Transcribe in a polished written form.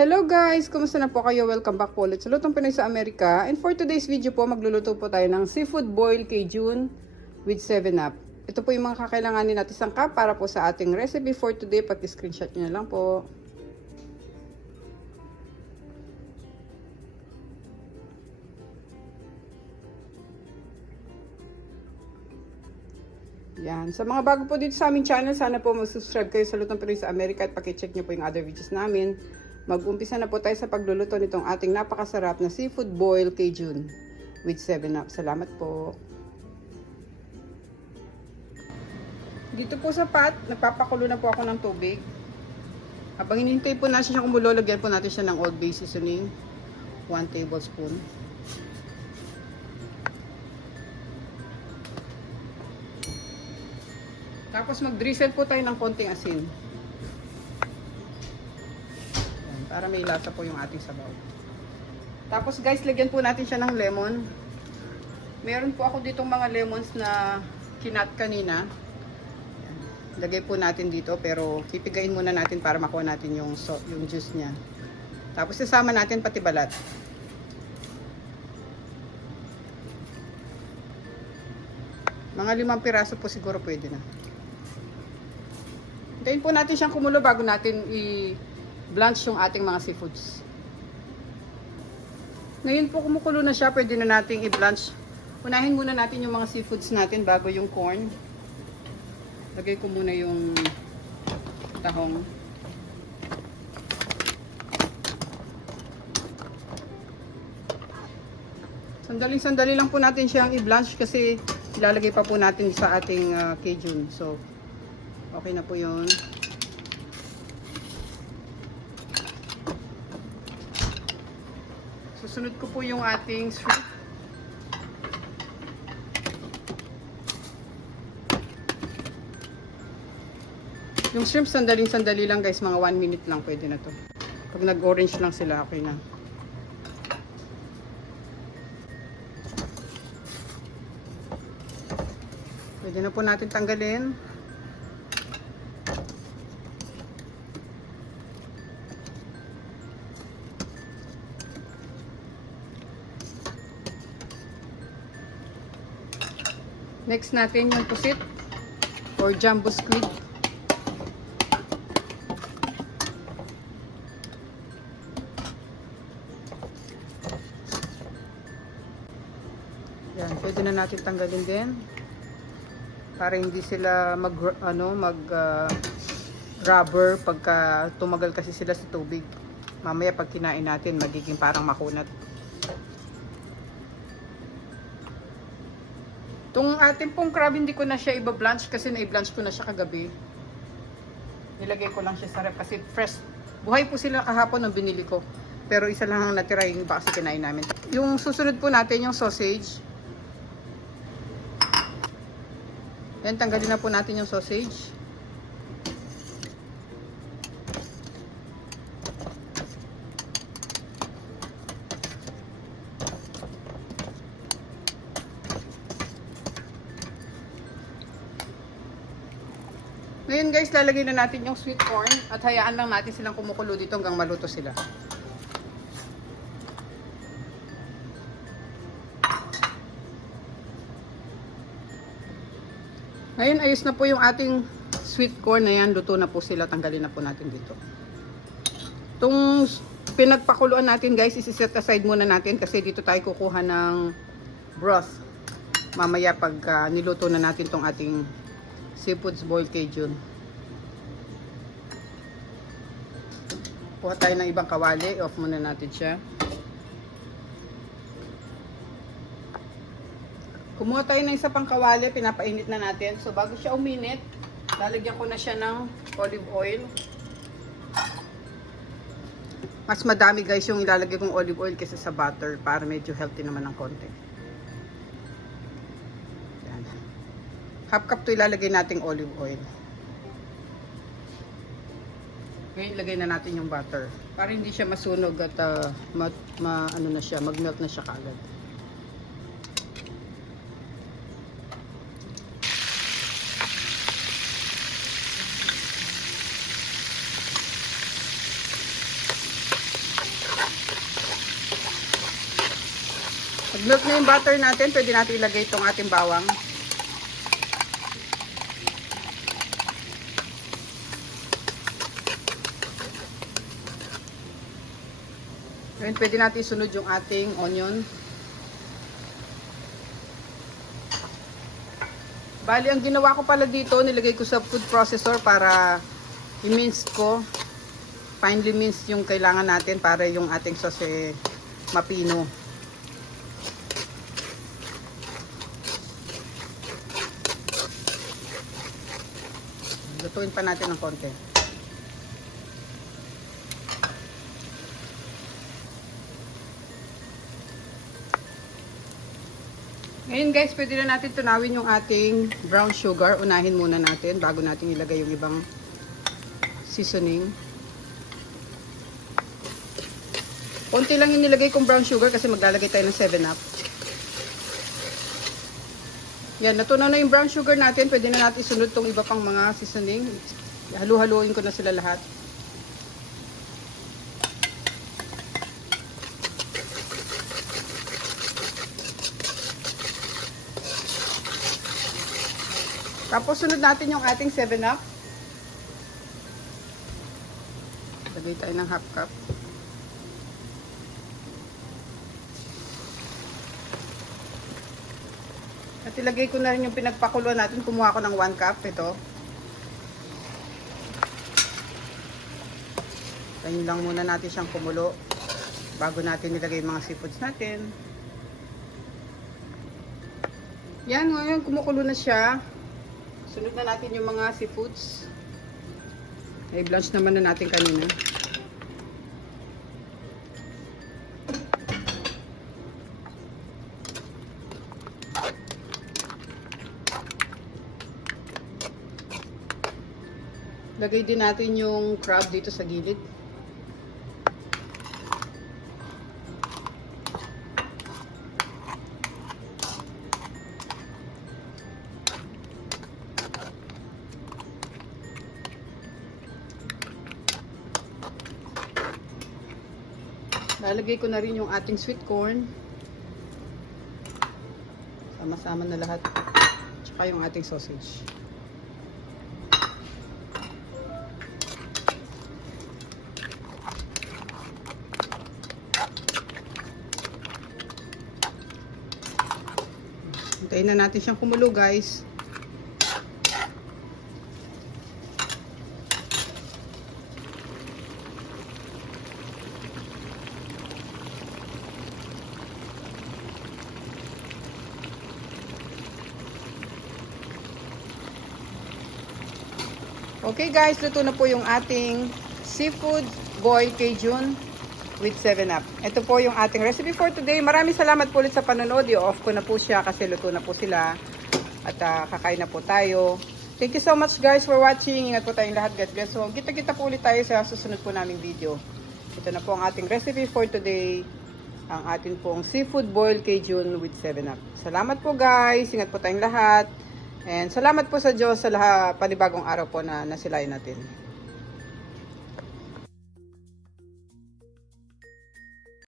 Hello guys! Kumusta na po kayo? Welcome back po ulit sa Lutong Pinoy sa Amerika. And for today's video po, magluluto po tayo ng seafood boil Cajun with 7-Up. Ito po yung mga kakailanganin natin sangkap para po sa ating recipe for today. Pag-screenshot nyo na lang po. Yan. Sa mga bago po dito sa aming channel, sana po mag-subscribe kayo sa Lutong Pinoy sa Amerika at pakicheck nyo po yung other videos namin. Mag-umpisa na po tayo sa pagluluto nitong ating napakasarap na seafood boil Cajun with 7-Up. Salamat po. Dito po sa pot, nagpapakulo na po ako ng tubig. Habang hinihintay po natin siya kumulo, lagyan po natin siya ng Old Bay seasoning. 1 tablespoon. Tapos mag-drizzle po tayo ng konting asin. Ayan, para may lasa po yung ating sabaw. Tapos guys, lagyan po natin siya ng lemon. Meron po ako ditong mga lemons na kinat kanina. Ayan, lagay po natin dito pero pipigain muna natin para makuha natin yung juice niya. Tapos isama natin pati balat. Mga 5 piraso po siguro pwede na. Hintayin po natin siyang kumulo bago natin i-blanch yung ating mga seafoods. Ngayon po kumukulo na siya, pwede na natin i-blanch. Unahin muna natin yung mga seafoods natin bago yung corn. Lagay ko muna yung tahong. Sandali lang po natin siyang i-blanch kasi ilalagay pa po natin sa ating Cajun. So, okay na po yun. Susunod ko po yung ating shrimp. Yung shrimp, sandali lang guys. Mga 1 minute lang pwede na to. Pag nag-orange lang sila, okay na. Pwede na po natin tanggalin. Next natin yung pusit or jumbo squid. Yan, pwede na natin tanggalin din para hindi sila rubber pagka tumagal kasi sila sa tubig. Mamaya pag kinain natin magiging parang makunat. Itong ating pong crab, hindi ko na siya iba-blanch kasi na-i-blanch ko na siya kagabi. Nilagay ko lang siya sa ref kasi fresh. Buhay po sila kahapon nung binili ko. Pero isa lang ang natira, yung iba kasi kinain namin. Yung susunod po natin yung sausage. Yan, tanggalin na po natin yung sausage. Ngayon guys, lalagay na natin yung sweet corn at hayaan lang natin silang kumukulo dito hanggang maluto sila. Ngayon, ayos na po yung ating sweet corn na yan. Luto na po sila. Tanggalin na po natin dito. Itong pinagpakuluan natin guys, isi-set aside muna natin kasi dito tayo kukuha ng broth. Mamaya pag niluto na natin itong ating seafoods boil Cajun. Kuha tayo ng ibang kawali. Off muna natin siya. Kumuha tayo ng isa pang kawali. Pinapainit na natin. So bago siya uminit, lalagyan ko na siya ng olive oil. Mas madami guys yung ilalagay kong olive oil kaysa sa butter para medyo healthy naman ng konti. Half cup to ilalagay nating olive oil. Ngayon ilagay na natin yung butter para hindi siya masunog at mag-melt na siya kaagad. Pag-melt na yung butter natin, pwede natin ilagay itong ating bawang. Ngayon, pwede natin isunod yung ating onion. Bali, ang ginawa ko pala dito, nilagay ko sa food processor para i-mince ko. Finely minced yung kailangan natin para yung ating sauce mapino. Lutuin pa natin ng konti. Ngayon guys, pwede na natin tunawin yung ating brown sugar. Unahin muna natin bago natin ilagay yung ibang seasoning. Konti lang yung nilagay kong brown sugar kasi maglalagay tayo ng 7-Up. Yan, natunaw na yung brown sugar natin. Pwede na natin isunod tong iba pang mga seasoning. Halu-haluin ko na sila lahat. Tapos sunod natin yung ating 7-Up. Lagay tayo ng half cup. At ilagay ko na rin yung pinagpakuluan natin. Kumuha ko ng 1 cup. Ito. Tayin lang muna natin siyang kumulo bago natin ilagay yung mga seafoods natin. Yan, ngayon kumukulo na siya. Sunod na natin yung mga seafoods. I-blanch naman na natin kanina. Lagay din natin yung crab dito sa gilid. Lalagay ko na rin yung ating sweet corn. Sama-sama na lahat. Tsaka yung ating sausage. Hintayin na natin siyang kumulo, guys. Okay guys, luto na po yung ating seafood boil Cajun with 7-Up. Ito po yung ating recipe for today. Maraming salamat po ulit sa panonood. I-off ko na po siya kasi luto na po sila. At kakain na po tayo. Thank you so much guys for watching. Ingat po tayong lahat. God bless. So, kita-kita po ulit tayo sa susunod po naming video. Ito na po ang ating recipe for today. Ang ating pong seafood boil Cajun with 7-Up. Salamat po guys. Ingat po tayong lahat. And salamat po sa Diyos sa panibagong araw po na nasilayan natin.